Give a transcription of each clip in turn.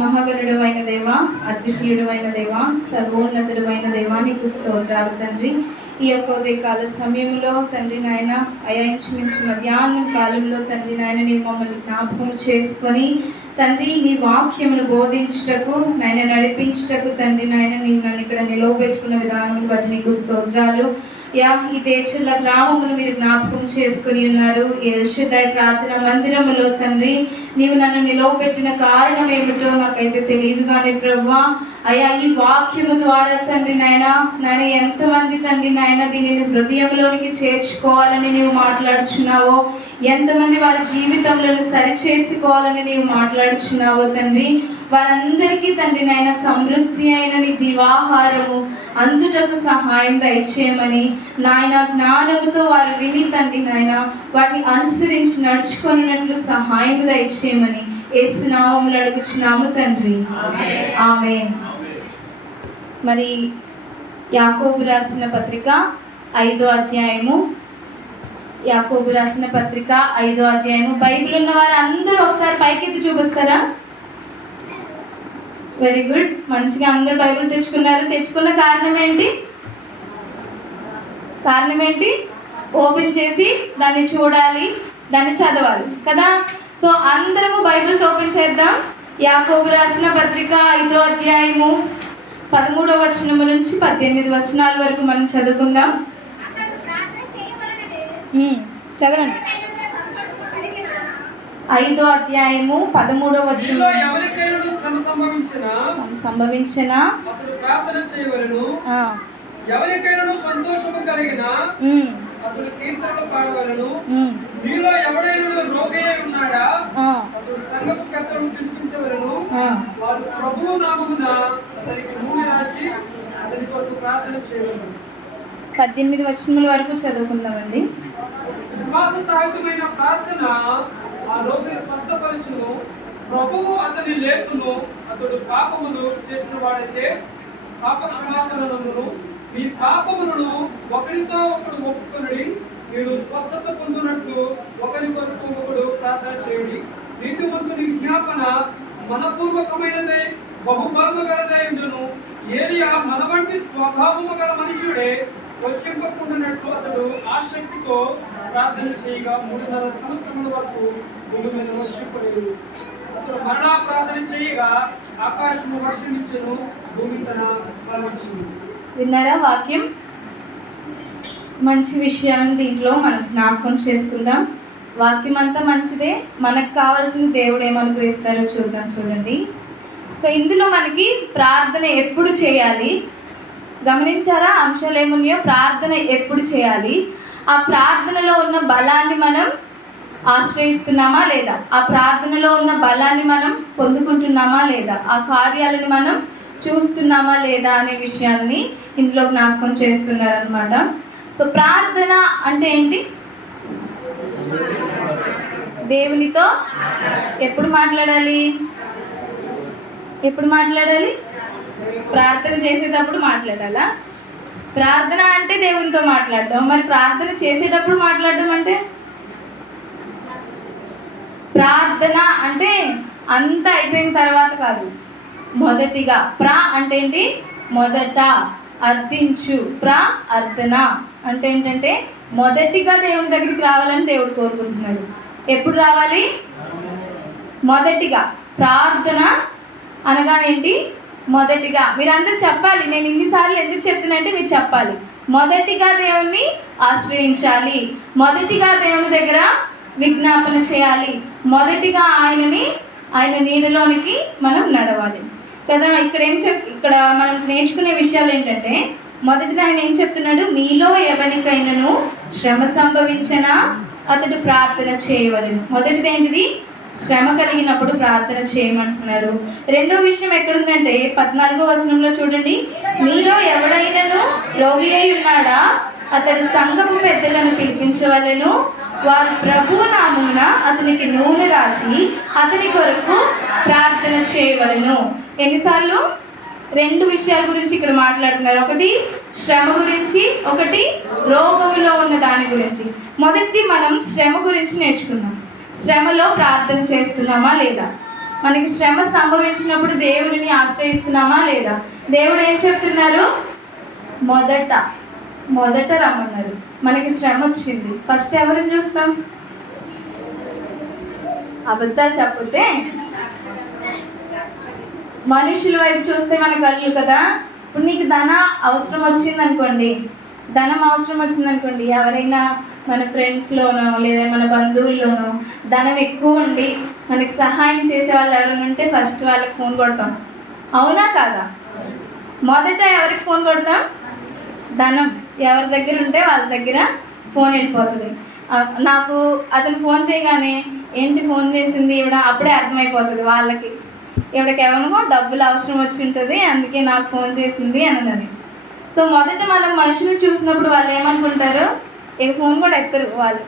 మహాగణుడమైన దేవ, అద్వితీయుడమైన దేవ, సర్వోన్నతుడమైన దేవా, నీకు స్తోత్రాలు తండ్రి. ఈ యొక్క ఉదయకాల సమయంలో తండ్రి నాయన, అయాయించుమించు మధ్యాహ్నం కాలంలో తండ్రి నాయన నీ మమ్మల్ని జ్ఞాపకం చేసుకొని తండ్రి నీ వాక్యమును బోధించుటకు నాయన నడిపించుటకు తండ్రి నాయన నీవు నన్ను ఇక్కడ నిలవబెట్టుకున్న విధానం బట్టి నీకు స్తోత్రాలు. ఈ దేశంలో గ్రామమును మీరు జ్ఞాపకం చేసుకుని ఉన్నారు. ఎల్షదాయి ప్రార్థన మందిరములో తండ్రి నీవు నన్ను నిలవబెట్టిన కారణం ఏమిటో నాకైతే తెలియదు కానీ ప్రభువా, అయ్యా ఈ వాక్యము ద్వారా తండ్రి నాయన ఎంతమంది తండ్రి నాయన దీనిని హృదయంలోనికి చేర్చుకోవాలని నీవు మాట్లాడుచున్నావో, ఎంతమంది వారి జీవితంలో సరిచేసుకోవాలని నీవు మాట్లాడుచున్నావో తండ్రి, వారందరికీ తండ్రి నాయన సమృద్ధి అయిన నీ జీవాహారము అందుటకు సహాయం దయచేయమని నాయన, జ్ఞానముతో వారు విని తండ్రి నాయన వాటిని అనుసరించి నడుచుకున్నట్లు సహాయం దయచేయమని యేసు నామములో అడుగుచున్నాము తండ్రి, ఆమేన్. మరి యాకోబు రాసిన పత్రిక 5వ అధ్యాయము, యాకోబు రాసిన పత్రిక 5వ అధ్యాయము. బైబిల్ ఉన్న వారు అందరూ ఒకసారి పైకెత్తి చూపిస్తారా? వెరీ గుడ్, మంచిగా అందరు బైబిల్ తెచ్చుకున్నారు. తెచ్చుకున్న కారణం ఏంటి? ఓపెన్ చేసి దాన్ని చూడాలి, దాన్ని చదవాలి కదా. సో అందరము బైబిల్స్ ఓపెన్ చేద్దాం. యాకోబు రాసిన పత్రిక 5వ అధ్యాయము 13వ వచనము నుంచి 18 వచనాల వరకు మనం చదువుకుందాం. చదవండి. 5వ అధ్యాయము 13వ వచనం. సంభవించిన ఎవరికైనా సంతోషము కలిగిన అతడు కీర్తనలు పాడవలను. మీలో ఎవడైనా రోగి ఉన్నాడా? అతడు సంఘపు పెద్దలను పిలిపించవలను. వారు ప్రభువు నామమున అతనికి నూనె రాసి అతని కొరకు ప్రార్థన చేయవలను. 18 వచనముల వరకు చదువుకుందామండి. విశ్వాస సహితమైన ప్రార్థన ఆ రోగిని స్వస్థపరచును. ప్రభువు అతని లేపును. అతడు పాపములు చేసిన వాడైతే పాప క్షమాపణను, మీ పాపములను ఒకరితో ఒకడు ఒప్పుకొనడి. మీరు స్వస్థత పొందినట్లు ఒకరి కొరకు ఒకడు ప్రార్థన చేయండి. నీతిమంతుని జ్ఞాపన మనపూర్వకమైనదే, బహుబలము గలదైండును. ఏలియా మన వంటి స్వభావము గల మనుషుడే. వచ్చింపకుండానట్లు అతడు ఆసక్తితో ప్రార్థన చేయగా 3.5 సంవత్సరముల వరకు భూమి మీద వర్షింపలేదు. అతడు మరణ ప్రార్థన చేయగా ఆకాశము వర్షమిచ్చెను, భూమి తన ఫలమిచ్చింది. విన్నారా వాక్యం? మంచి విషయాలను దీంట్లో మనం జ్ఞాపకం చేసుకుందాం. వాక్యం అంతా మంచిదే. మనకు కావాల్సిన దేవుడు ఏమనుగ్రహిస్తారో చూద్దాం. చూడండి. సో ఇందులో మనకి ప్రార్థన ఎప్పుడు చేయాలి గమనించారా? అంశాలు ఏమున్నాయో, ప్రార్థన ఎప్పుడు చేయాలి, ఆ ప్రార్థనలో ఉన్న బలాన్ని మనం ఆశ్రయిస్తున్నామా లేదా, ఆ ప్రార్థనలో ఉన్న బలాన్ని మనం పొందుకుంటున్నామా లేదా, ఆ కార్యాలను మనం చూస్తున్నామా లేదా అనే విషయాలని ఇందులో జ్ఞాపకం చేస్తున్నారనమాట. సో ప్రార్థన అంటే ఏంటి? దేవునితో ఎప్పుడు మాట్లాడాలి? ప్రార్థన చేసేటప్పుడు మాట్లాడాలా? ప్రార్థన అంటే దేవునితో మాట్లాడడం. మరి ప్రార్థన చేసేటప్పుడు మాట్లాడడం అంటే? ప్రార్థన అంటే అంతా అయిపోయిన తర్వాత కాదు, మొదటిగా. అంటే ఏంటి? మొదట అర్థించు. అర్థన అంటే ఏంటంటే మొదటిగా దేవుని దగ్గరికి రావాలని దేవుడు కోరుకుంటున్నాడు. ఎప్పుడు రావాలి? మొదటిగా. ప్రార్థన అనగానేంటి? మొదటిగా. మీరందరూ చెప్పాలి. నేను ఇన్నిసార్లు ఎందుకు చెప్తున్నా మీరు చెప్పాలి. మొదటిగా దేవుణ్ణి ఆశ్రయించాలి, మొదటిగా దేవుని దగ్గర విజ్ఞాపన చేయాలి, మొదటిగా ఆయన నీడలోనికి మనం నడవాలి కదా. ఇక్కడ మనం నేర్చుకునే విషయాలు ఏంటంటే, మొదటిది ఆయన ఏం చెప్తున్నాడు? మీలో ఎవరికైనాను శ్రమ సంభవించినా అతడు ప్రార్థన చేయవలెను. మొదటిది ఏంటిది? శ్రమ కలిగినప్పుడు ప్రార్థన చేయమంటున్నారు. రెండో విషయం ఎక్కడుందంటే 14వ వచనంలో చూడండి. మీలో ఎవడైనాను రోగి అయి ఉన్నాడా? అతడు సంఘపు పెద్దలను పిలిపించవలెను. వారు ప్రభువు నామమున అతనికి నూనె రాసి అతని కొరకు ప్రార్థన చేయవలెను. ఎన్నిసార్లు? 2 విషయాల గురించి ఇక్కడ మాట్లాడుతున్నారు. ఒకటి శ్రమ గురించి, ఒకటి రోగములో ఉన్న దాని గురించి. మొదటిది మనం శ్రమ గురించి నేర్చుకుందాం. శ్రమలో ప్రార్థన చేస్తున్నామా లేదా? మనకి శ్రమ సంభవించినప్పుడు దేవుడిని ఆశ్రయిస్తున్నామా లేదా? దేవుడు ఏం చెప్తున్నారు? మొదట రమ్మన్నారు. మనకి శ్రమ వచ్చింది, ఫస్ట్ ఎవరిని చూస్తాం? అబద్ధాలు చెప్పతే మనుషుల వైపు చూస్తే మన కళ్ళు కదా. ఇప్పుడు నీకు ధనం అవసరం వచ్చిందనుకోండి, ఎవరైనా మన ఫ్రెండ్స్లోనో లేదా మన బంధువుల్లోనో ధనం ఎక్కువ ఉండి మనకి సహాయం చేసే వాళ్ళు ఎవరైనా ఉంటే ఫస్ట్ వాళ్ళకి ఫోన్ కొడతాం, అవునా కాదా? మొదట ఎవరికి ఫోన్ కొడతాం? ధనం ఎవరి దగ్గర ఉంటే వాళ్ళ దగ్గర ఫోన్ వెళ్ళిపోతుంది. నాకు అతను ఫోన్ చేయగానే ఏంటి ఫోన్ చేసింది ఈవిడ, అప్పుడే అర్థమైపోతుంది వాళ్ళకి, ఈవిడకేమో డబ్బులు అవసరం వచ్చి ఉంటుంది అందుకే నాకు ఫోన్ చేసింది అని. సో మొదట మనం మనుషులు చూసినప్పుడు వాళ్ళు ఏమనుకుంటారు? ఇక ఫోన్ కూడా ఎత్తరు, వాళ్ళు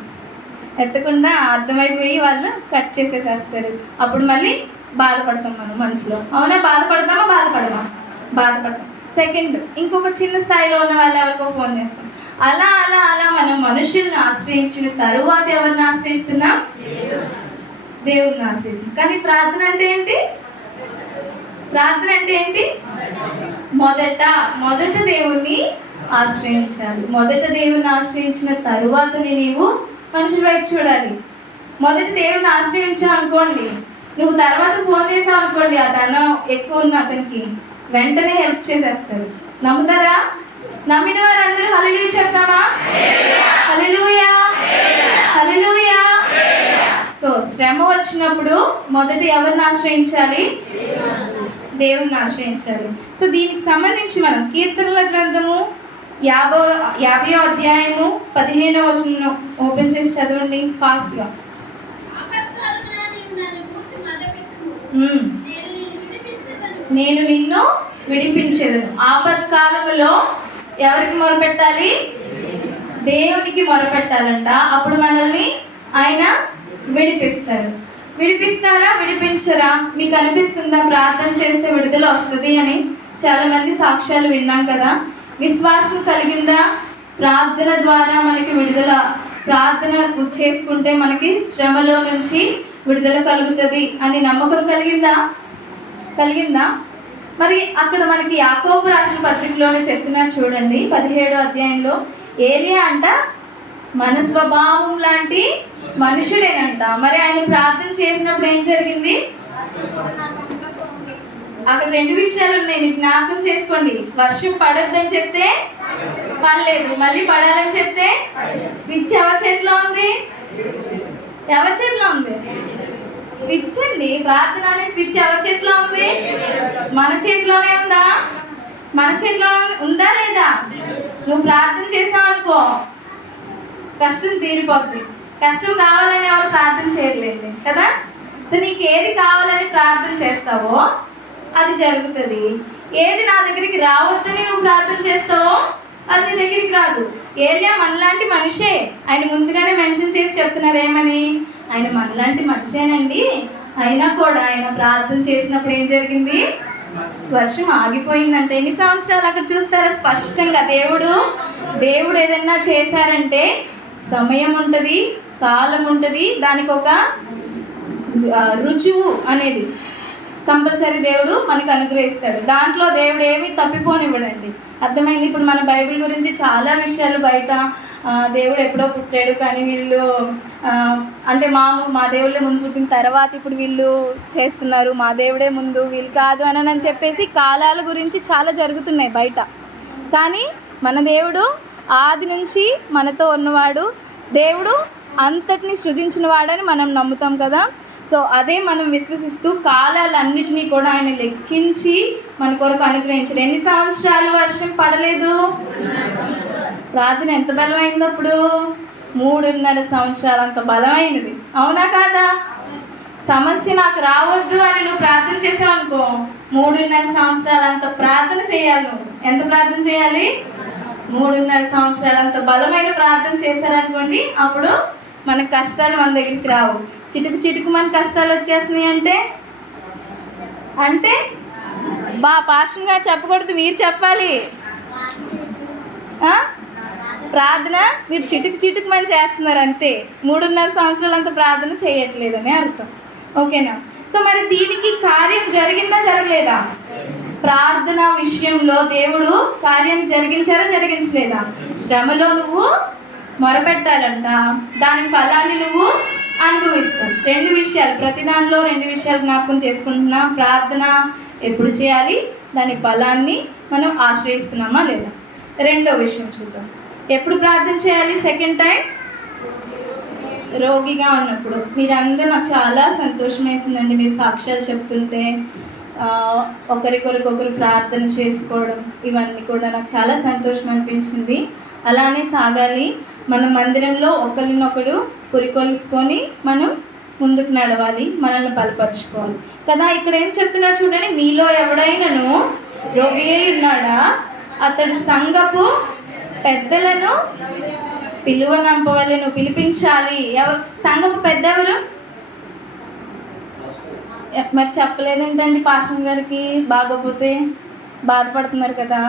ఎత్తకుండా అర్థమైపోయి వాళ్ళు కట్ చేసేసేస్తారు. అప్పుడు మళ్ళీ బాధపడతాం మనం మనసులో, అవునా? బాధపడతాం. సెకండ్, ఇంకొక చిన్న స్థాయిలో ఉన్న వాళ్ళు ఎవరికో ఫోన్ చేస్తాం. అలా మనం మనుషుల్ని ఆశ్రయించిన తరువాత ఎవరిని ఆశ్రయిస్తున్నాం? దేవుడిని ఆశ్రయిస్తున్నాం. కానీ ప్రార్థన అంటే ఏంటి? మొదట దేవుణ్ణి ఆశ్రయించాలి. మొదట దేవుణ్ణి ఆశ్రయించిన తరువాతనే నీవు మనుషుల వైపు చూడాలి. మొదట దేవుణ్ణి ఆశ్రయించావు అనుకోండి, నువ్వు తర్వాత ఫోన్ చేసావు అనుకోండి, ఆ ధనం ఎక్కువ ఉన్న అతనికి వెంటనే హెల్ప్ చేసేస్తారు. నమ్ముతారా? నమ్మిన వారందరూ హల్లెలూయా చెప్తామా? హల్లెలూయా. సో శ్రమ వచ్చినప్పుడు మొదట ఎవరిని ఆశ్రయించాలి? దేవుణ్ణి ఆశ్రయించాలి. సో దీనికి సంబంధించి మనం కీర్తనల గ్రంథము 50వ అధ్యాయము 15వ వచనం ఓపెన్ చేసి చదవండి ఫాస్ట్గా. నేను నిన్ను విడిపించేదను. ఆపత్కాలములో ఎవరికి మొరపెట్టాలి? దేవునికి మొరపెట్టాలంట. అప్పుడు మనల్ని ఆయన విడిపిస్తారా? విడిపించరా? మీకు అనిపిస్తుందా ప్రార్థన చేస్తే విడుదల వస్తుంది అని? చాలామంది సాక్ష్యాలు విన్నాం కదా. విశ్వాసం కలిగిందా? ప్రార్థన ద్వారా మనకి విడుదల, ప్రార్థన చేసుకుంటే మనకి శ్రమలో నుంచి విడుదల కలుగుతుంది అని నమ్మకం కలిగిందా? మరి అక్కడ మనకి యాకోబు రాసిన పత్రికలోనే చెప్తున్నారు చూడండి, 17వ అధ్యాయంలో. ఏలియా అంట మన స్వభావం లాంటి మనుషుడేనంట. మరి ఆయన ప్రార్థన చేసినప్పుడు ఏం జరిగింది? అక్కడ 2 విషయాలు ఉన్నాయి, మీకు జ్ఞాపకం చేసుకోండి. వర్షం పడొద్దని చెప్తే పడలేదు, మళ్ళీ పడాలని చెప్తే స్విచ్ ఎవరి చేతిలో ఉంది? స్విచ్ అండి. ప్రార్థన అనే స్విచ్ ఎవరి చేతిలో ఉంది? మన చేతిలోనే ఉందా? మన చేతిలో ఉందా లేదా? నువ్వు ప్రార్థన చేసావు అనుకో, కష్టం తీరిపోద్ది. కష్టం రావాలని ఎవరు ప్రార్థన చేయలేండి కదా. సో నీకు ఏది కావాలని ప్రార్థన చేస్తావో అది జరుగుతుంది. ఏది నా దగ్గరికి రావద్దని నువ్వు ప్రార్థన చేస్తావో అది నీ దగ్గరికి రాదు. ఏలియా మనలాంటి మనిషే. ఆయన ముందుగానే మెన్షన్ చేసి చెప్తున్నారు ఏమని? ఆయన మనలాంటి మనిషేనండి, అయినా కూడా ఆయన ప్రార్థన చేసినప్పుడు ఏం జరిగింది? వర్షం ఆగిపోయిందంటే. ఎన్ని సంవత్సరాలు అక్కడ చూస్తారా స్పష్టంగా. దేవుడు ఏదైనా చేశారంటే సమయం ఉంటుంది, కాలం ఉంటుంది, దానికి ఒక రుజువు అనేది కంపల్సరీ దేవుడు మనకు అనుగ్రహిస్తాడు. దాంట్లో దేవుడు ఏమీ తప్పిపోనివ్వడండి. అర్థమైంది? ఇప్పుడు మన బైబిల్ గురించి చాలా విషయాలు బయట దేవుడు ఎప్పుడో పుట్టాడు కానీ వీళ్ళు అంటే మా దేవుళ్ళే ముందు పుట్టిన తర్వాత ఇప్పుడు వీళ్ళు చేస్తున్నారు, మా దేవుడే ముందు వీళ్ళు కాదు అని చెప్పేసి కాలాల గురించి చాలా జరుగుతున్నాయి బయట. కానీ మన దేవుడు ఆది నుంచి మనతో ఉన్నవాడు, దేవుడు అంతటిని సృజించిన వాడని మనం నమ్ముతాం కదా. సో అదే మనం విశ్వసిస్తూ కాలాలన్నిటినీ కూడా ఆయన లెక్కించి మన కొరకు అనుగ్రహించాడు. ఎన్ని సంవత్సరాలు వర్షం పడలేదు? ప్రార్థన ఎంత బలమైంది అప్పుడు? 3.5 సంవత్సరాలు అంత బలమైనది, అవునా కాదా? సమస్య నాకు రావద్దు అని నువ్వు ప్రార్థన చేసావు అనుకో, 3.5 సంవత్సరాలు అంత ప్రార్థన చేయాలి. నువ్వు ఎంత ప్రార్థన చేయాలి? 3.5 సంవత్సరాలు అంత బలమైన ప్రార్థన చేశారనుకోండి, అప్పుడు మన కష్టాలు మన దగ్గరికి రావు. చిటుకు మన కష్టాలు వచ్చేస్తున్నాయి అంటే పాస్టర్గా చెప్పకూడదు, మీరు చెప్పాలి. ప్రార్థన మీరు చిటుకు మని చేస్తున్నారు అంతే. 3.5 సంవత్సరాలు అంత ప్రార్థన చేయట్లేదని అర్థం. ఓకేనా? సో సో మరి దీనికి కార్యం జరిగిందా జరగలేదా? ప్రార్థన విషయంలో దేవుడు కార్యం జరిగించలేదా? శ్రమలో నువ్వు మొరపెట్టాలంట, దాని ఫలాన్ని నువ్వు అనుభవిస్తావు. 2 విషయాలు, ప్రతి దానిలో 2 విషయాలు జ్ఞాపకం చేసుకుంటున్నాం. ప్రార్థన ఎప్పుడు చేయాలి, దాని ఫలాన్ని మనం ఆశ్రయిస్తున్నామా లేదా. రెండో విషయం చూద్దాం. ఎప్పుడు ప్రార్థన చేయాలి? సెకండ్ టైం రోగిగా ఉన్నప్పుడు. మీరందరూ నాకు చాలా సంతోషం వేసిందండి మీరు సాక్ష్యాలు చెప్తుంటే, ఒకరికొకరు ప్రార్థన చేసుకోవడం, ఇవన్నీ కూడా నాకు చాలా సంతోషం అనిపించింది. అలానే సాగాలి. మన మందిరంలో ఒకరినొకడు పురికొల్పుకొని మనం ముందుకు నడవాలి, మనల్ని బలపరుచుకోవాలి కదా. ఇక్కడ ఏం చెప్తున్నారు చూడండి, మీలో ఎవడైనాను రోగి అయి ఉన్నాడా అతడు సంఘపు పెద్దలను పిలువనంపవలను, పిలిపించాలి. సంఘపు పెద్ద ఎవరు? మరి చెప్పలేదేంటండి పాస్టర్ గారికి? బాగోపోతే బాధపడుతున్నారు కదా,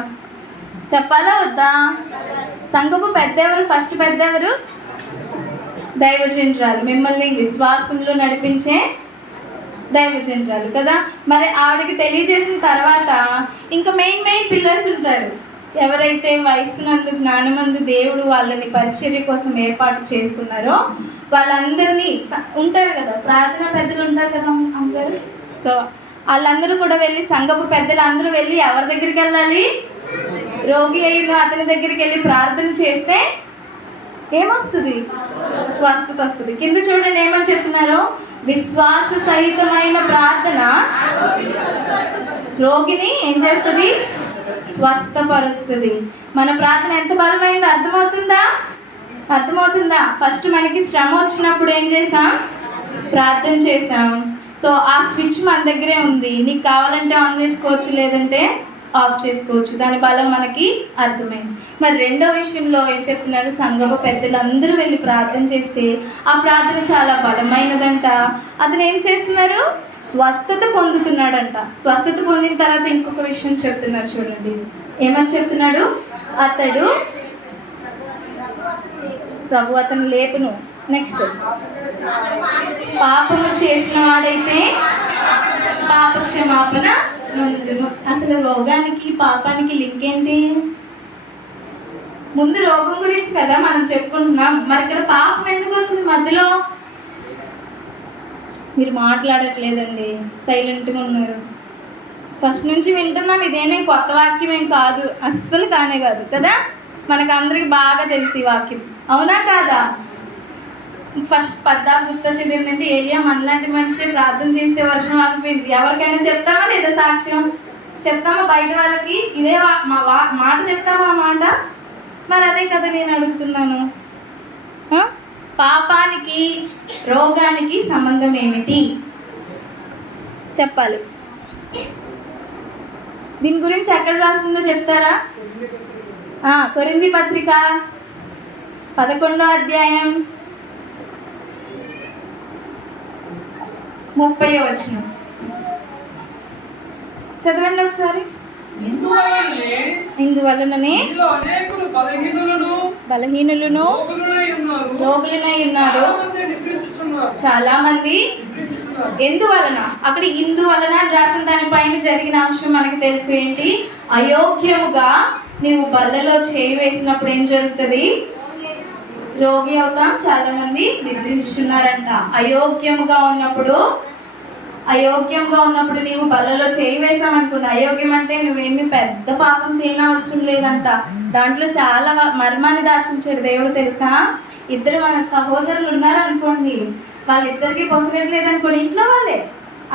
చెప్పాలా వద్దా? సంఘపు పెద్ద ఎవరు? ఫస్ట్ పెద్ద ఎవరు? దైవజనురాలు, మిమ్మల్ని విశ్వాసంలో నడిపించే దైవజనురాలు కదా. మరి ఆవిడకి తెలియజేసిన తర్వాత ఇంకా మెయిన్ పిల్లర్స్ ఉంటారు. ఎవరైతే వయస్సునందు జ్ఞానమందు దేవుడు వాళ్ళని పరిచర్య కోసం ఏర్పాటు చేసుకున్నారో వాళ్ళందరినీ ఉంటారు కదా, ప్రార్థన పెద్దలు ఉంటారు కదా అందరు. సో వాళ్ళందరూ కూడా వెళ్ళి, సంఘపు పెద్దలు అందరూ వెళ్ళి ఎవరి దగ్గరికి వెళ్ళాలి? రోగి అయిన అతని దగ్గరికి వెళ్ళి ప్రార్థన చేస్తే ఏమొస్తుంది? స్వస్థత వస్తుంది. కింద చూడండి ఏమని చెప్తున్నారు, విశ్వాస సహితమైన ప్రార్థన రోగిని ఏం చేస్తుంది? స్వస్థపరుస్తుంది. మన ప్రార్థన ఎంత బలమైందో అర్థమవుతుందా? ఫస్ట్ మనకి శ్రమ వచ్చినప్పుడు ఏం చేసాం? ప్రార్థన చేసాం. సో ఆ స్విచ్ మన దగ్గరే ఉంది. నీకు కావాలంటే ఆన్ చేసుకోవచ్చు, లేదంటే ఆఫ్ చేసుకోవచ్చు. దాని బలం మనకి అర్థమైంది. మరి రెండో విషయంలో ఏం చెప్తున్నారు, సంఘపు పెద్దలందరూ వెళ్ళి ప్రార్థన చేస్తే ఆ ప్రార్థన చాలా బలమైనదంట. అతను ఏం చేస్తున్నారు? స్వస్థత పొందుతున్నాడంట. స్వస్థత పొందిన తర్వాత ఇంకొక విషయం చెప్తున్నారు చూడండి, ఏమని చెప్తున్నాడు? అతడు ప్రభు అతను లేపును. నెక్స్ట్, పాపము చేసిన వాడైతే పాప క్షమాపణ నొందును. అసలు రోగానికి పాపానికి లింక్ ఏంటి? ముందు రోగం గురించి కదా మనం చెప్పుకుంటున్నాం, మరి ఇక్కడ పాపం ఎందుకు వచ్చింది మధ్యలో? మీరు మాట్లాడట్లేదండి, సైలెంట్గా ఉన్నారు. ఫస్ట్ నుంచి వింటున్నాం, ఇదేనే కొత్త వాక్యం ఏం కాదు, అస్సలు కానే కాదు కదా. మనకు అందరికి బాగా తెలిసి వాక్యం, అవునా కాదా? ఫస్ట్ పద్దాకు గుర్తొచ్చేది ఏంటంటే, ఏలియా మనలాంటి మనిషి ప్రార్థన చేస్తే వర్షం ఆగిపోయింది. ఎవరికైనా చెప్తామా లేదా సాక్ష్యం? చెప్తామా బయట వాళ్ళకి? ఇదే మాట చెప్తామా మాట? మరి అదే కదా నేను అడుగుతున్నాను. పాపానికి రోగానికి సంబంధం ఏమిటి చెప్పాలి. దీని గురించి ఎక్కడ రాసిందో చెప్తారా? కొరింథీ పత్రిక 11వ అధ్యాయం 30వ వచనం చదవండి ఒకసారి. ఇందువలననే బలహీనులను రోగులనై ఉన్నారు చాలా మంది. ఎందువలన? అక్కడ ఇందువలన రాసిన దానిపైన జరిగిన అంశం మనకి తెలుసు. ఏంటి? అయోగ్యముగా నీవు బల్లలో చేయి వేసినప్పుడు ఏం జరుగుతుంది? రోగి అవుతాం. చాలా మంది నిద్రించున్నారంట. అయోగ్యముగా ఉన్నప్పుడు నీవు బల్లలో చేయి వేసామనుకున్నా. అయోగ్యం అంటే నువ్వేమి పెద్ద పాపం చేయని అవసరం లేదంట. దాంట్లో చాలా మర్మాన్ని దాచించాడు దేవుడు తెలుసా. ఇద్దరు మన సహోదరులు ఉన్నారనుకోండి, వాళ్ళిద్దరికి పొసగట్లేదు అనుకోండి, ఇంట్లో వాళ్ళే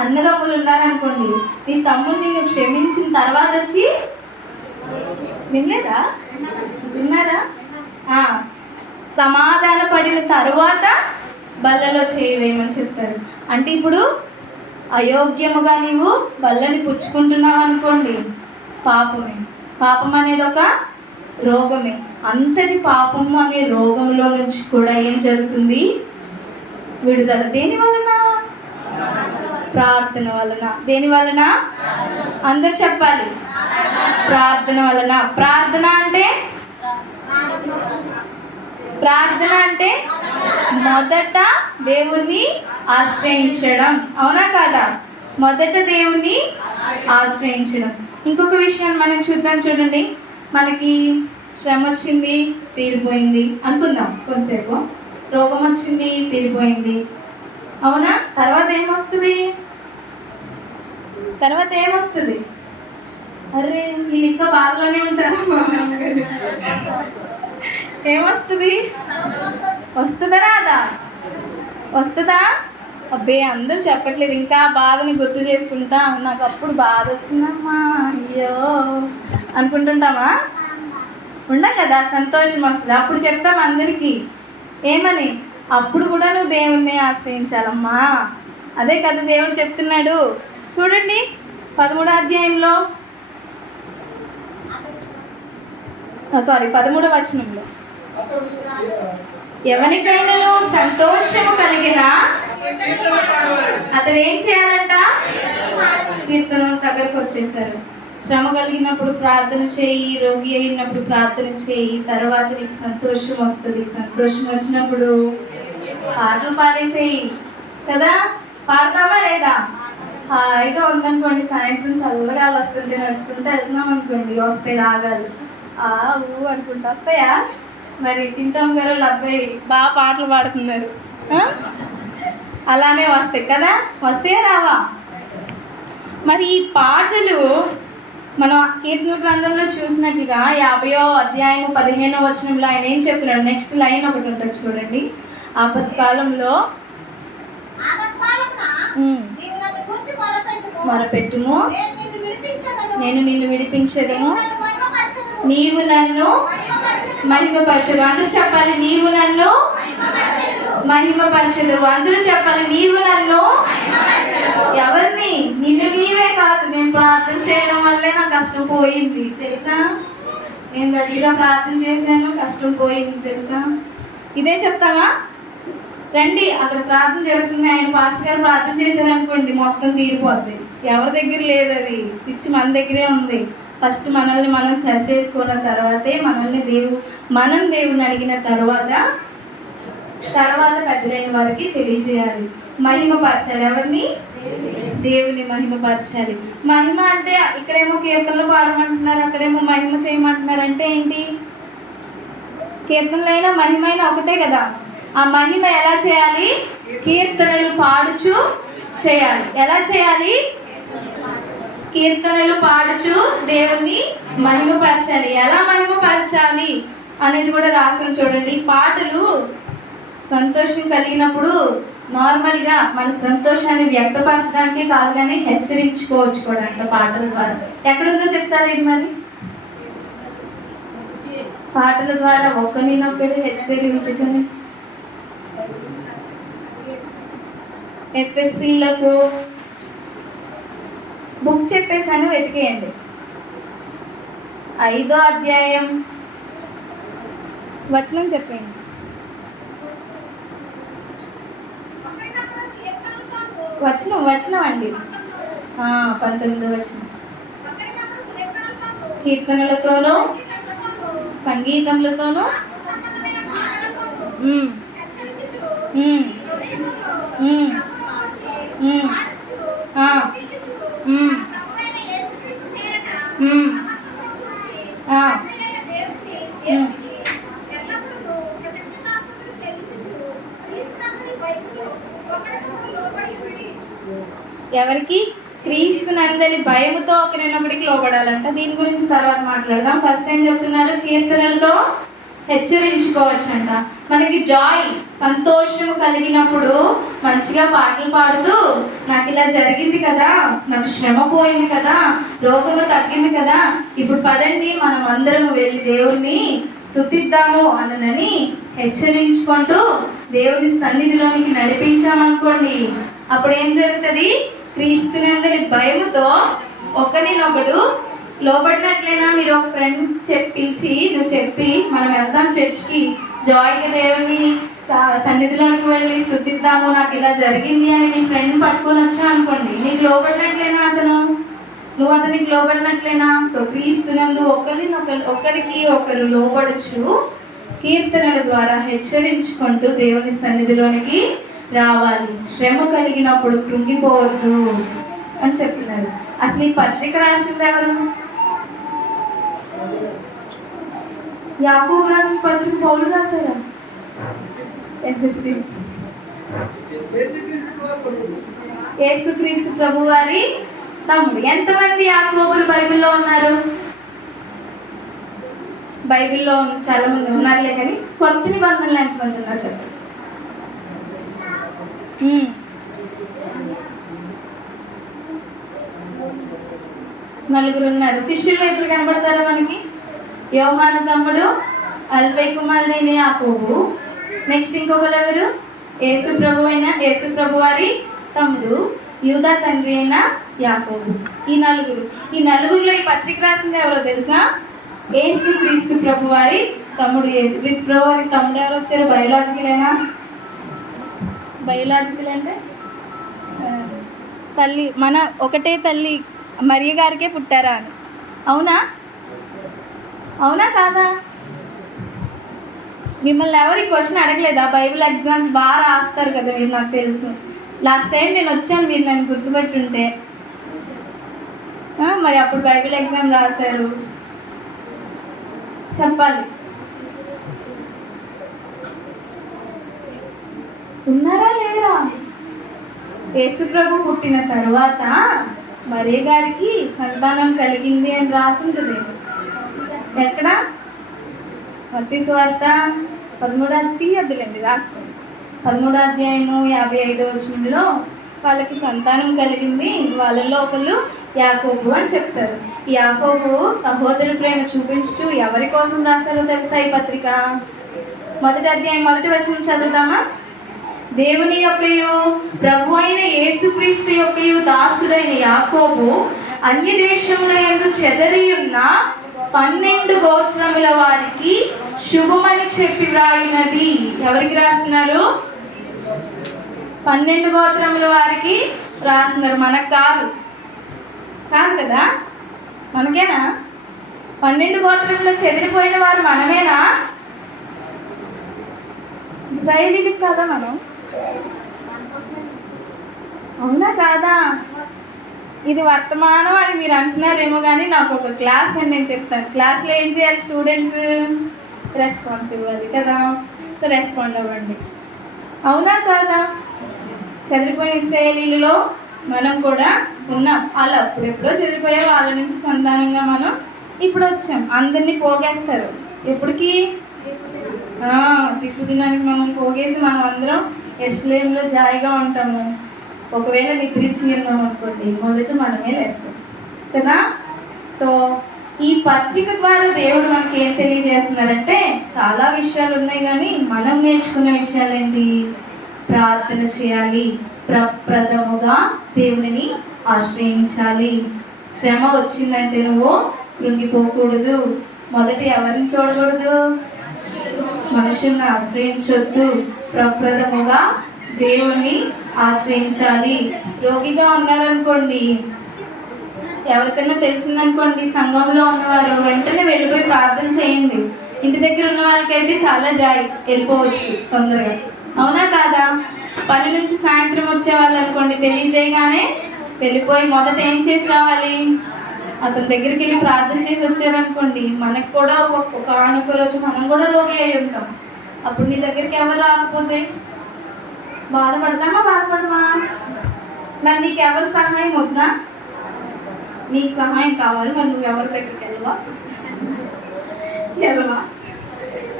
అన్నదమ్ములు ఉన్నారనుకోండి, నీ తమ్ముడు నిన్ను క్షమించిన తర్వాత వచ్చి విన్నారా? సమాధాన పడిన తరువాత బల్లలో చేయి వేయమని చెప్తారు. అంటే ఇప్పుడు అయోగ్యముగా నీవు బల్లని పుచ్చుకుంటున్నావు అనుకోండి, పాపమే. పాపం అనేది ఒక రోగమే. అంతటి పాపము అనే రోగంలో నుంచి కూడా ఏం జరుగుతుంది? విడుదల. దేని వలన? ప్రార్థన వలన. దేని వలన? అందరు చెప్పాలి. ప్రార్థన వలన. ప్రార్థన అంటే మొదట దేవుణ్ణి ఆశ్రయించడం. అవునా కాదా? మొదట దేవుణ్ణి ఆశ్రయించడం. ఇంకొక విషయాన్ని మనం చూద్దాం. చూడండి, మనకి శ్రమ వచ్చింది, తీరిపోయింది అనుకుందాం. కొంతసేపు రోగం వచ్చింది, తీరిపోయింది. అవునా? తర్వాత ఏమొస్తుంది? అరే వీళ్ళు ఇంకా బాధలోనే ఉంటారా? ఏమొస్తుంది? వస్తుందా రాదా? వస్తుందా? అబ్బే అందరూ చెప్పట్లేదు. ఇంకా బాధని గుర్తు చేసుకుంటా, నాకు అప్పుడు బాధ వచ్చిందమ్మా, అయ్యో అనుకుంటుంటామా? ఉండం కదా. సంతోషం వస్తుంది, అప్పుడు చెప్తాం అందరికీ. ఏమని? అప్పుడు కూడా నువ్వు దేవుణ్ణి ఆశ్రయించాలమ్మా. అదే కదా దేవుడు చెప్తున్నాడు. చూడండి 13వ అధ్యాయంలో 13వ వచనంలో, ఎవరికైనాను సంతోషము కలిగిన అతడు ఏం చేయాలంట? కీర్తనల దగ్గరకు వచ్చేసారు. శ్రమ కలిగినప్పుడు ప్రార్థన చేయి, రోగి అయినప్పుడు ప్రార్థన చేయి, తర్వాత నీకు సంతోషం వస్తుంది. సంతోషం వచ్చినప్పుడు పాటలు పాడేసేయి కదా. పాడతావా లేదా? హాయిగా ఉందనుకోండి, సాయంత్రం చల్లగా వస్తుంది, నడుచుకుంటూ వెళ్తున్నాం అనుకోండి, వస్తాయి రాగాలు. ఊ అనుకుంటా వస్తాయా? మరి చింతమ్మ గారు వాళ్ళ అబ్బాయి బాగా పాటలు పాడుతున్నారు, అలానే వస్తాయి కదా. వస్తాయా రావా? మరి ఈ పాటలు మనం కీర్తనల గ్రంథంలో చూసినట్లుగా 50వ అధ్యాయం 15వ వచనంలో ఆయన ఏం చెప్తున్నాడు? నెక్స్ట్ లైన్ ఒకటి ఉంటుంది చూడండి. ఆపత్కాలంలో మొరపెట్టుము, నేను నిన్ను విడిపించదను, నీవు నన్ను మహిమపరచదు. అందరూ చెప్పాలి, నీవు నన్ను మహిమపరచదు. అందరూ చెప్పాలి, నీవు నన్ను. ఎవరిని? నిన్ను నీవే కాదు. నేను ప్రార్థన చేయడం వల్లే నా కష్టం పోయింది తెలుసా. నేను గట్టిగా ప్రార్థన చేశాను, కష్టం పోయింది తెలుసా. ఇదే చెప్తావా? రండి, అక్కడ ప్రార్థన జరుగుతుంది, ఆయన పాస్టర్ గారు ప్రార్థన చేశారనుకోండి, మొత్తం తీరిపోద్ది. ఎవరి దగ్గర లేదు, అది స్విచ్ మన దగ్గరే ఉంది. ఫస్ట్ మనల్ని మనం సరి చేసుకున్న తర్వాతే మనం దేవుని అడిగిన తర్వాత పెద్దలైన వారికి తెలియజేయాలి. మహిమపరచాలి. ఎవరిని? దేవుని మహిమపరచాలి. మహిమ అంటే ఇక్కడేమో కీర్తనలు పాడమంటున్నారు, అక్కడేమో మహిమ చేయమంటున్నారు. అంటే ఏంటి? కీర్తనలైనా మహిమైనా ఒకటే కదా. ఆ మహిమ ఎలా చేయాలి? కీర్తనలు పాడుచు చేయాలి. ఎలా చేయాలి? కీర్తనలు పాడుచు దేవుణ్ణి మహిమపరచాలి. ఎలా మహిమపరచాలి అనేది కూడా రాసుకొని చూడండి. పాటలు సంతోషం కలిగినప్పుడు నార్మల్గా మన సంతోషాన్ని వ్యక్తపరచడానికి కాదు, కానీ హెచ్చరించుకోవచ్చు కూడా అంట పాటల ద్వారా. ఎక్కడుందో చెప్తారు ఇది మరి? పాటల ద్వారా ఒకరినొక్కడు హెచ్చరించుకొని ఎఫ్ఎస్సీలకు బుక్ చెప్పేసాను, వెతికేయండి. 5వ అధ్యాయం వచనం చెప్పండి. వచనం అండి. 19వ వచనం. కీర్తనలతోనూ సంగీతములతోనూ ఎవరికి? క్రీస్తునందలి భయముతో ఒకరినొకడికి లోబడాలంట. దీని గురించి తర్వాత మాట్లాడదాం. ఫస్ట్ ఏం చెప్తున్నారు? కీర్తనలతో హెచ్చరించుకోవచ్చంట. మనకి సంతోషము కలిగినప్పుడు మంచిగా పాటలు పాడుతూ, నాకు ఇలా జరిగింది కదా, నాకు శ్రమ పోయింది కదా, రోగము తగ్గింది కదా, ఇప్పుడు పదండి మనం అందరం వెళ్ళి దేవుణ్ణి స్తుతిద్దాము అనని హెచ్చరించుకుంటూ దేవుని సన్నిధిలోనికి నడిపించామనుకోండి, అప్పుడు ఏం జరుగుతుంది? క్రీస్తునందలి భయముతో ఒకరినొకడు లోబడినట్లయినా. మీరు ఒక ఫ్రెండ్ పిలిచి నువ్వు చెప్పి మనం వెళ్దాం చర్చ్కి, జాయ్గా దేవుని సన్నిధిలోనికి వెళ్ళి స్తుతిద్దాము, నాకు ఇలా జరిగింది అని నీ ఫ్రెండ్ పట్టుకొని వచ్చా అనుకోండి, నీకు లోబడినట్లేనా నువ్వు అతనికి లోబడినట్లేనా? సో క్రీస్తునందు ఒకరికి ఒకరు లోబడుచు కీర్తనల ద్వారా హెచ్చరించుకుంటూ దేవుని సన్నిధిలోనికి రావాలి, శ్రమ కలిగినప్పుడు కృంగిపోవద్దు అని చెప్తున్నారు. అసలు ఈ పత్రిక రాసింది ఎవరు? యాకోబు రాసిన పత్రిక పౌలు రాశారా? యేసుక్రీస్తు ప్రభు వారి తమ్ముడు. ఎంతమంది యాకోబులు బైబిల్లో ఉన్నారు? బైబిల్లో చాలా మంది ఉన్నారులే, కానీ కొత్త నిబంధనలు ఎంతమంది ఉన్నారు చెప్పండి. నలుగురు ఉన్నారు. శిష్యులు ఎదురు కనబడతారా మనకి? యోహాను తమ్ముడు, అల్ఫై కుమారుడైన యాకోబు. నెక్స్ట్ ఇంకొకరు ఎవరు? యేసు ప్రభు వారి తమ్ముడు, యూదా తండ్రి అయిన యాకోబు. ఈ నలుగురిలో ఈ పత్రిక రాసింది ఎవరో తెలుసా? యేసుక్రీస్తు ప్రభు వారి తమ్ముడు. యేసుక్రీస్తు ప్రభు వారి తమ్ముడు ఎవరు వచ్చారు? బయోలాజికల్ అంటే తల్లి, మన ఒకటే తల్లి మరియ గారికే పుట్టారా అని. అవునా కాదా? మిమ్మల్ని ఎవరు ఈ క్వశ్చన్ అడగలేదా? బైబిల్ ఎగ్జామ్స్ బాగా రాస్తారు కదా మీరు, నాకు తెలుసు. లాస్ట్ టైం నేను వచ్చాను, మీరు నన్ను గుర్తుపెట్టుంటే. మరి అప్పుడు బైబిల్ ఎగ్జామ్ రాశారు, చెప్పాలి. ఉన్నారా లేరా? యేసు ప్రభు పుట్టిన తర్వాత మరియ గారికి సంతానం కలిగింది అని రాసుంటుంది. ఎక్కడ? మత్తయి సువార్త 13 రాసుకోండి. 13వ అధ్యాయము 55వ వచనంలో వాళ్ళకి సంతానం కలిగింది. వాళ్ళల్లో ఒకళ్ళు యాకోబు అని చెప్తారు. ఈ యాకోబు సహోదరు ప్రేమ చూపించు ఎవరి కోసం రాశారో తెలుసా ఈ పత్రిక? 1వ అధ్యాయం 1వ వచనం చదువుతామా? దేవుని యొక్కయు ప్రభు అయిన యేసుక్రీస్తు యొక్కయు దాసుడైన యాకోబు అన్య దేశముల యందు చెదరి ఉన్న 12 గోత్రముల వారికి శుభమని చెప్పి వ్రాయినది. ఎవరికి రాస్తున్నారు? 12 గోత్రముల వారికి రాస్తున్నారు. మనకు కాదు కదా? మనకేనా? 12 గోత్రంలో చెదిరిపోయిన వారు మనమేనా? ఇశ్రాయేలీలకు కాదా మనం? అవునా కాదా? ఇది వర్తమానం అని మీరు అంటున్నారేమో, కానీ నాకు ఒక క్లాస్ అని నేను చెప్తాను. క్లాస్లో ఏం చేయాలి స్టూడెంట్స్? రెస్పాన్స్ ఇవ్వాలి కదా. సో రెస్పాండ్ అవ్వండి. అవునా కాదా? చదిరిపోయిన ఇశ్రాయేలీలలో మనం కూడా ఉన్నాం. వాళ్ళు అప్పుడెప్పుడో చదిరిపోయే వాళ్ళ నుంచి సంతానంగా మనం ఇప్పుడు వచ్చాం. అందరినీ పోగేస్తారు. ఎప్పటికీ? తిప్పు దినానికి మనం పోగేసి మనం అందరం యెరూషలేములో జాయిగా ఉంటాము. ఒకవేళ నిద్రించి ఉన్నాం అనుకోండి, మొదట మనమే లేస్తాం కదా. సో ఈ పత్రిక ద్వారా దేవుడు మనకి ఏం తెలియజేస్తున్నారంటే, చాలా విషయాలు ఉన్నాయి, కానీ మనం నేర్చుకున్న విషయాలు ఏంటి? ప్రార్థన చేయాలి, ప్రప్రథముగా దేవుని ఆశ్రయించాలి. శ్రమ వచ్చిందంటే నువ్వు కృంగిపోకూడదు. మొదట ఎవరిని చూడకూడదు? మనుషుల్ని ఆశ్రయించొద్దు. ప్రప్రథముగా దేవుని ఆశ్రయించాలి. రోగిగా ఉన్నారనుకోండి, ఎవరికైనా తెలిసిందనుకోండి, సంఘంలో ఉన్నవారు వెంటనే వెళ్ళిపోయి ప్రార్థన చేయండి. ఇంటి దగ్గర ఉన్న వాళ్ళకైతే చాలా జాయి, వెళ్ళిపోవచ్చు తొందరగా. అవునా కాదా? పని నుంచి సాయంత్రం వచ్చే వాళ్ళు అనుకోండి, తెలియజేయగానే వెళ్ళిపోయి మొదట ఏం చేసి రావాలి? అతని దగ్గరికి వెళ్ళి ప్రార్థన చేసి వచ్చారనుకోండి, మనకు కూడా ఒక రోజు మనం కూడా రోగి అయి ఉంటాం. అప్పుడు నీ దగ్గరికి ఎవరు రాకపోతే బాధపడమా? మరి నీకు ఎవరు సహాయం వద్దా? నీకు సహాయం కావాలి, మరి నువ్వు ఎవరి దగ్గరికి వెళ్ళవా?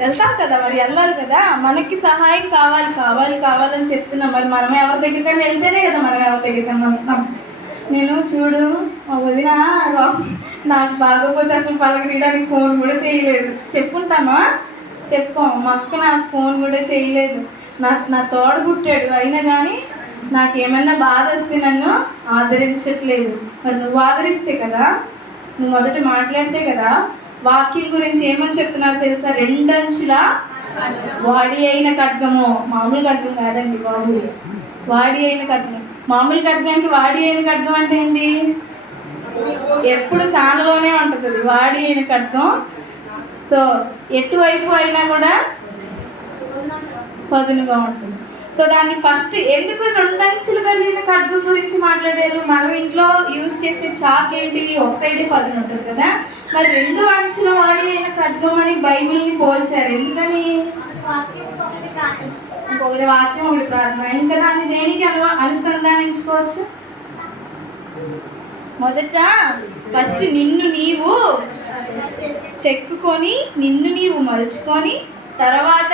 వెళ్తాం కదా, మరి వెళ్ళాలి కదా. మనకి సహాయం కావాలని చెప్తున్నాం. మరి మనం ఎవరి దగ్గరికైనా వెళ్తేనే కదా మనం ఎవరి దగ్గరికైనా వస్తాం. నేను చూడు, మా వదిన నాకు బాగోపోతే అసలు పలకరీయడానికి ఫోన్ కూడా చేయలేదు. చెప్పుకుంటామా? చెప్పుకో. మా అక్క నాకు ఫోన్ కూడా చేయలేదు. నా తోడు పుట్టాడు, అయినా కానీ నాకేమన్నా బాధ వస్తే నన్ను ఆదరించట్లేదు. మరి నువ్వు ఆదరిస్తే కదా, నువ్వు మొదట మాట్లాడితే కదా. వాక్యం గురించి ఏమని చెప్తున్నారు తెలుసా? 2 అంచుల వాడి అయిన ఖడ్గము. మామూలు ఖడ్గం కాదండి బాబు, వాడి అయిన ఖడ్గం. మామూలు ఖడ్గానికి వాడి అయిన ఖడ్గం అంటే ఏంటి? ఎప్పుడు సానలోనే ఉంటుంది అది, వాడి అయిన ఖడ్గం. సో ఎటువైపు అయినా కూడా పదునుగా ఉంటుంది. సో దాన్ని ఫస్ట్ ఎందుకు 2 అంచులు కలిగిన ఖడ్గం గురించి మాట్లాడారు? మనం ఇంట్లో యూజ్ చేసే చాక్ ఏంటి, ఒక సైడే పదును ఉంటుంది కదా, మరి 2 అంచుల వాడి అయిన ఖడ్గం అని బైబిల్ని పోల్చారు. ఎందుకని? ఒకటి వాక్యం, ఒకటి ప్రార్థన. ఇంకా దాన్ని దేనికి అనుసంధానించుకోవచ్చు? మొదట ఫస్ట్ నిన్ను నీవు చెక్కుకొని, నిన్ను నీవు మలుచుకొని, తర్వాత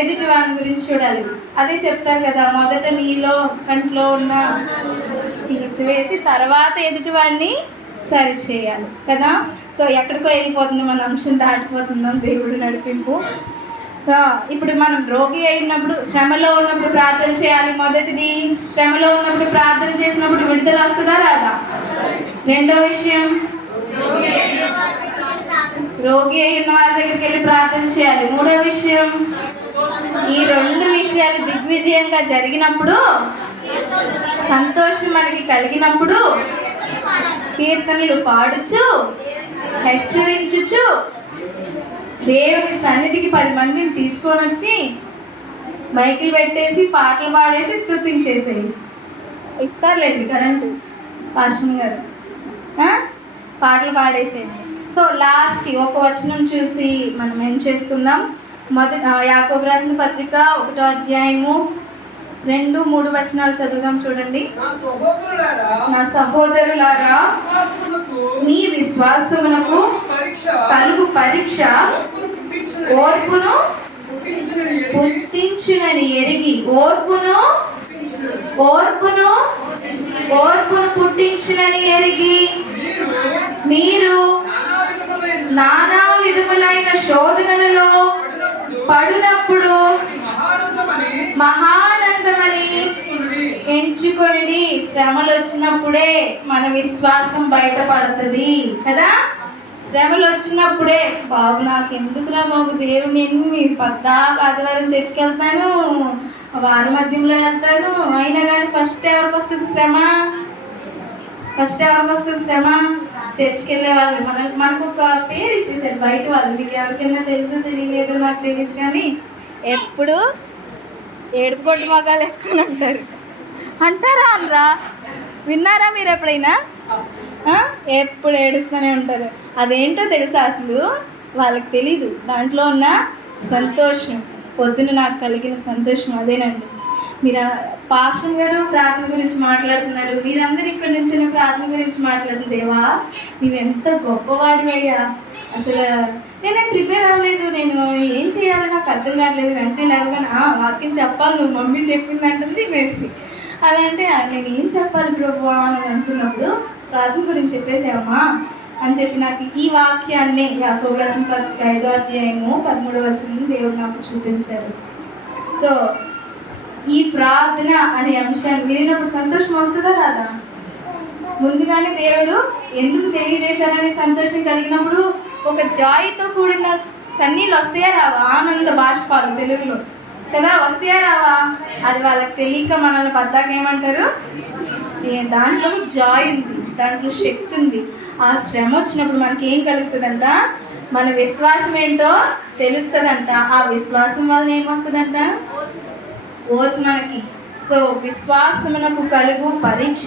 ఎదుటి వాని గురించి చూడాలి. అదే చెప్తారు కదా, మొదట నీలో కంట్లో ఉన్న తీసివేసి తర్వాత ఎదుటి వాడిని సరి చేయాలి కదా. సో ఎక్కడికో వెళ్ళిపోతుంది, మన అంశం దాటిపోతున్నాం, దేవుడు నడిపింపు. ఇప్పుడు మనం రోగి అయినప్పుడు, శ్రమలో ఉన్నప్పుడు ప్రార్థన చేయాలి. మొదటిది, శ్రమలో ఉన్నప్పుడు ప్రార్థన చేసినప్పుడు విడుదల వస్తుందా రాదా? రెండో విషయం, రోగి అయిన వారి దగ్గరికి వెళ్ళి ప్రార్థన చేయాలి. మూడో విషయం, ఈ 2 విషయాలు దిగ్విజయంగా జరిగినప్పుడు, సంతోషం మనకి కలిగినప్పుడు కీర్తనలు పాడుచు, హెచ్చరించుచు, దేవుని సన్నిధికి 10 మందిని తీసుకొని వచ్చి మైకులు పెట్టేసి పాటలు పాడేసి స్తుతించేసేయి. ఇస్తారులేండి కరెంటు పాషన్ గారు, పాటలు పాడేసేయండి. సో లాస్ట్కి ఒక వచనం చూసి మనం ఏం చేసుకుందాం. యాకోబు రాసిన పత్రిక 1వ అధ్యాయము 2, 3 వచనాలు చదువుదాం. చూడండి. నా సహోదరులారా, మీ విశ్వాసమునకు కలుగు పరీక్ష ఓర్పును పుట్టించునని ఎరిగి, ఓర్పును పుట్టించునని ఎరిగి, మీరు నానా విధములైన శోధనలలో పడినప్పుడు మహానందమని ఎంచుకొని, శ్రమలు వచ్చినప్పుడే మన విశ్వాసం బయటపడుతుంది కదా. శ్రమలు వచ్చినప్పుడే, బాబు నాకు ఎందుకురా బాబు, దేవుడు ఎన్ని ఆదివారం చర్చికి వెళ్తాను, వారం మధ్యంలో వెళ్తాను, అయినా కానీ ఫస్ట్ ఎవరికి వస్తుంది శ్రమ? చర్చికి వెళ్ళే వాళ్ళు. మనకు ఒక పేరు ఇచ్చేసారు బయట వాళ్ళు. మీకు ఎవరికైనా తెలుసో తెలియలేదు నాకు తెలియదు, కానీ ఎప్పుడు ఏడుపు కొట్టు మొగాలు వేసుకొని అంటారా అనరా? విన్నారా మీరు ఎప్పుడైనా? ఎప్పుడు ఏడుస్తూనే ఉంటారు. అదేంటో తెలుసా? అసలు వాళ్ళకి తెలీదు దాంట్లో ఉన్న సంతోషం. పొద్దున నాకు కలిగిన సంతోషం అదేనండి. మీరు పాస్టర్ గారు ప్రార్థన గురించి మాట్లాడుతున్నారు, మీరందరూ ఇక్కడ నుంచి ప్రార్థన గురించి మాట్లాడుతుంది. దేవా నువ్వెంత గొప్పవాడివయ్యా, అసలు నేనే ప్రిపేర్ అవ్వలేదు, నేను ఏం చేయాలో నాకు అర్థం కావట్లేదు, వెంటనే లేవగానే వాక్యం చెప్పాలి, నువ్వు మమ్మీ చెప్పింది అంటుంది మెర్సి. అలా అంటే నేను ఏం చెప్పాలి ప్రభు అని అనుకున్నప్పుడు ప్రార్థన గురించి చెప్పేసామా అని చెప్పి నాకు ఈ వాక్యాన్ని యాకోబు రాసిన పత్రిక 5వ అధ్యాయము 13వ వచనం దేవుడు నాకు చూపించారు. సో ఈ ప్రార్థన అనే అంశాన్ని వినినప్పుడు సంతోషం వస్తుందా రాదా? ముందుగానే దేవుడు ఎందుకు తెలియజేశారనే సంతోషం కలిగినప్పుడు ఒక జాయ్తో కూడిన కన్నీళ్ళు వస్తాయా రావా? ఆనంద బాష్పాలు తెలుగులో కదా, వస్తాయా రావా? అది వాళ్ళకి తెలియక మనల్ని పద్దాక ఏమంటారు, దాంట్లో జాయ్ ఉంది, దాంట్లో శక్తి ఉంది. ఆ శ్రమ వచ్చినప్పుడు మనకి ఏం కలుగుతుందంట, మన విశ్వాసం ఏంటో తెలుస్తుందంట. ఆ విశ్వాసం వల్ల ఏమొస్తుందంట, ఓర్పు మనకి. సో విశ్వాసమునకు కలుగు పరీక్ష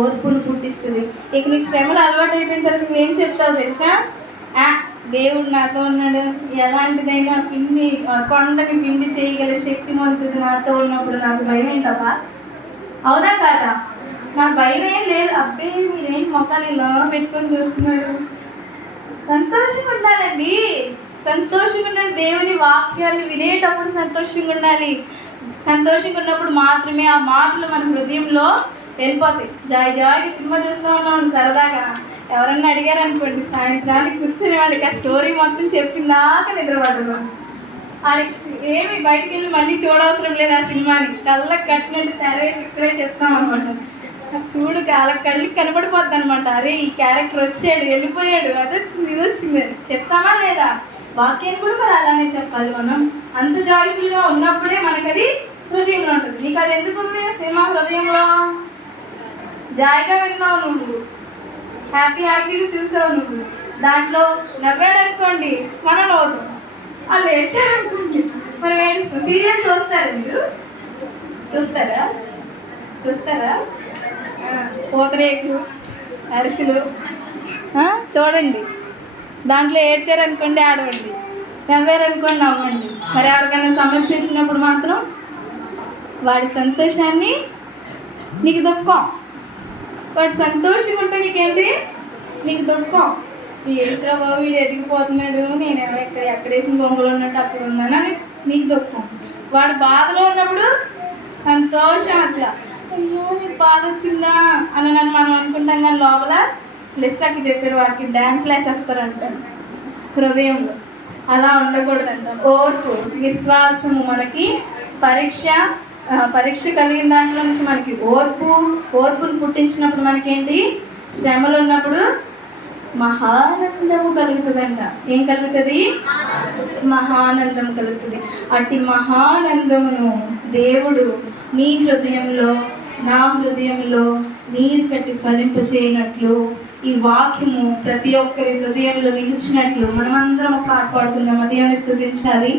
ఓర్పును పుట్టిస్తుంది. ఇక నీకు శ్రమలు అలవాటు అయిపోయిన తర్వాత నువ్వేం చెప్తావు తెలుసా? దేవుడు నాతో ఉన్నాడు, ఎలాంటిదైనా కొండని పిండి చేయగల శక్తిమంతుడు నాతో ఉన్నప్పుడు నాకు భయం ఏంటబ్బా? అవునా కాదా? నాకు భయం ఏం లేదు. అబ్బే మీరేంటి మొక్కలు ఇలా పెట్టుకొని చూస్తున్నారు? సంతోషంగా ఉండాలండి, సంతోషంగా ఉండాలి. దేవుని వాక్యాన్ని వినేటప్పుడు సంతోషంగా ఉండాలి. సంతోషంగా ఉన్నప్పుడు మాత్రమే ఆ మాటలు మన హృదయంలో వెళ్ళిపోతాయి. జాయిగా సినిమా చూస్తూ ఉన్నాను సరదాగా, ఎవరన్నా అడిగారు అనుకోండి, సాయంత్రానికి కూర్చునే వాడికి ఆ స్టోరీ మొత్తం చెప్పిందాక నిద్రపడరు. వాడికి ఏమి బయటికి వెళ్ళి మళ్ళీ చూడవసరం లేదు ఆ సినిమాని, కళ్ళకి కట్టినట్టు తెరే ఇక్కడే చెప్తాం అనమాట. చూడు వాళ్ళ కళ్ళకి కనపడిపోద్ది అనమాట, అరే ఈ క్యారెక్టర్ వచ్చాడు వెళ్ళిపోయాడు, అది వచ్చింది ఇది వచ్చింది అని చెప్తామా లేదా? వాక్యాన్ని కూడా మరి అలానే చెప్పాలి. మనం అంత జాయ్ఫుల్గా ఉన్నప్పుడే మనకు అది హృదయంలో ఉంటుంది. నీకు అది ఎందుకు ఉంది సినిమా హృదయంలో? జాయిగా విన్నావు నువ్వు, హ్యాపీగా చూసావు నువ్వు, దాంట్లో నవ్వాడు అనుకోండి మనం నవ్వుతాం, వాళ్ళు ఏడ్చారనుకోండి మనం ఏడుస్తాం. సీరియల్ చూస్తారా మీరు? చూస్తారా? పూతరేకు, అరిసెలు చూడండి. దాంట్లో ఏడ్చారనుకోండి ఆడవండి, నవ్వారనుకోండి నవ్వండి. మరి ఎవరికైనా సమస్య వచ్చినప్పుడు మాత్రం వాడి సంతోషాన్ని నీకు దుఃఖం, వాడు సంతోషంగా ఉంటే నీకేంటి? నీకు దుఃఖం. ఏంట్రా బాబు వీడు ఎదిగిపోతున్నాడు, నేనేమో ఎక్కడేసిన బొమ్మలు ఉన్నట్టు అప్పుడు ఉన్నానని నీకు దుఃఖం. వాడు బాధలో ఉన్నప్పుడు సంతోషం. అసలు అయ్యో నీకు బాధ వచ్చిందా అని మనం అనుకుంటాం, కానీ లోపల లెస్సకి చెప్పారు వారికి డ్యాన్స్లు వేసేస్తారంట హృదయంలో. అలా ఉండకూడదంట. ఓర్పు, విశ్వాసము మనకి పరీక్ష కలిగిన దాంట్లో నుంచి మనకి ఓర్పును పుట్టించినప్పుడు మనకేంటి? శ్రమలు ఉన్నప్పుడు మహానందము కలుగుతుందంట. ఏం కలుగుతుంది? మహానందం కలుగుతుంది. అట్టి మహానందమును దేవుడు నీ హృదయంలో, నా హృదయంలో నీరు కట్టి ఫలింప చేయనట్లు, ఈ వాక్యము ప్రతి ఒక్కరి హృదయంలో నిలిచినట్లు మనమందరం ఒక పాట పాడుకున్నాము. దేవుని స్తుతించాలి.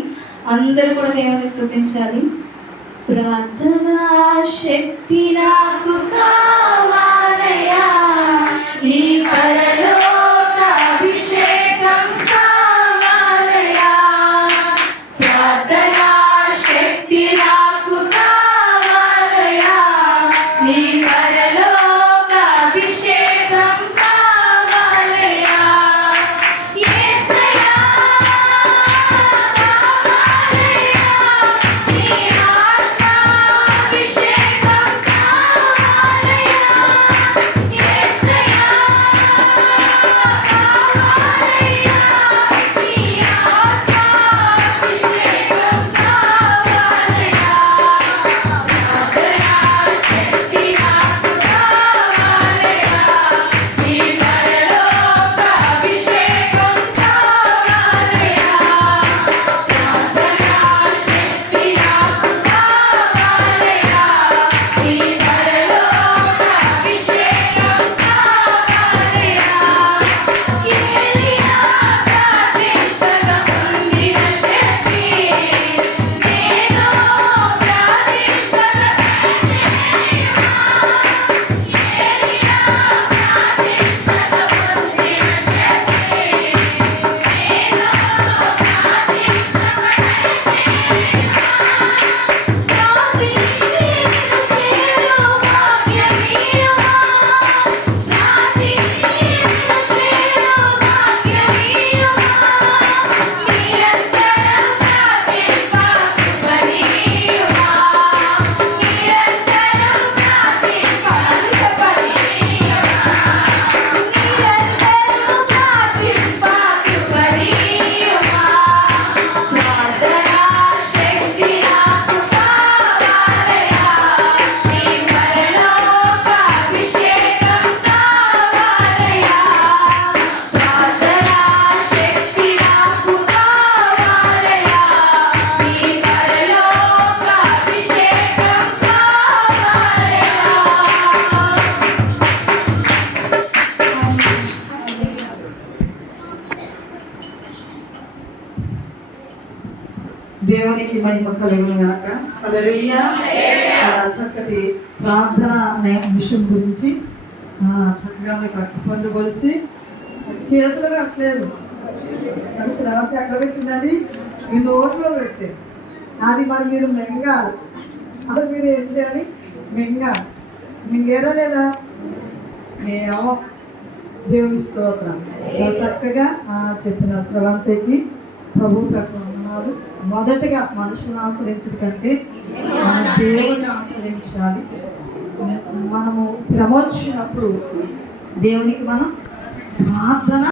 అందరూ కూడా దేవుని స్తుతించాలి. ప్రార్థనా శక్తి నాకు కావాలయా, నీ పరలోక అభిషేకం కావాలయా. ప్రార్థనా శక్తి నాకు కావాలయా, నీ పరలోక అభిషేకం కావాలయా. యేసయ్యా కావాలయా, నీ ఆత్మాభిషేకం కావాలయా. యేసయ్యా కావాలయా, నీ ఆత్మాభిషేకం కావాలయా. ప్రార్థనా శక్తి నాకు కావాలయా, నీ పరలోక అభిషేకం కావాలయా. ప్రార్థనా శక్తి నాకు కావాలయా, నీ పరలోక అభిషేకం కావాలయా. ఏలియా ప్రార్థించగా పొందిన శక్తి, నేను ప్రార్థించగా ఏలియా ప్రార్థించగా పొందిన శక్తి, నేను దేవునికి మహిమ కలుగును గాక. హల్లెలూయా. చాలా చక్కటి ప్రార్థన అనే విషయం గురించి చక్కగా మీకు అట్టుపండు కొలిసి చేతులు కట్టలేదు, కలిసి రాత్రి ఎక్కడ పెట్టిందని మీ నోట్లో పెట్టారు. అది మరి మీరు మింగాలి. అది మీరు ఏం చేయాలి? మింగాలి. మింగేరా లేదా? మేము దేవుని స్తోత్రం. చాలా చక్కగా చెప్పిన స్రవంతికి ప్రభు ప్రకటన. మొదటిగా మనుషులను ఆశ్రయించడం కంటే మన దేవుని ఆశ్రయించాలి. మనము శ్రమ వచ్చినప్పుడు దేవునికి మనం ప్రార్థన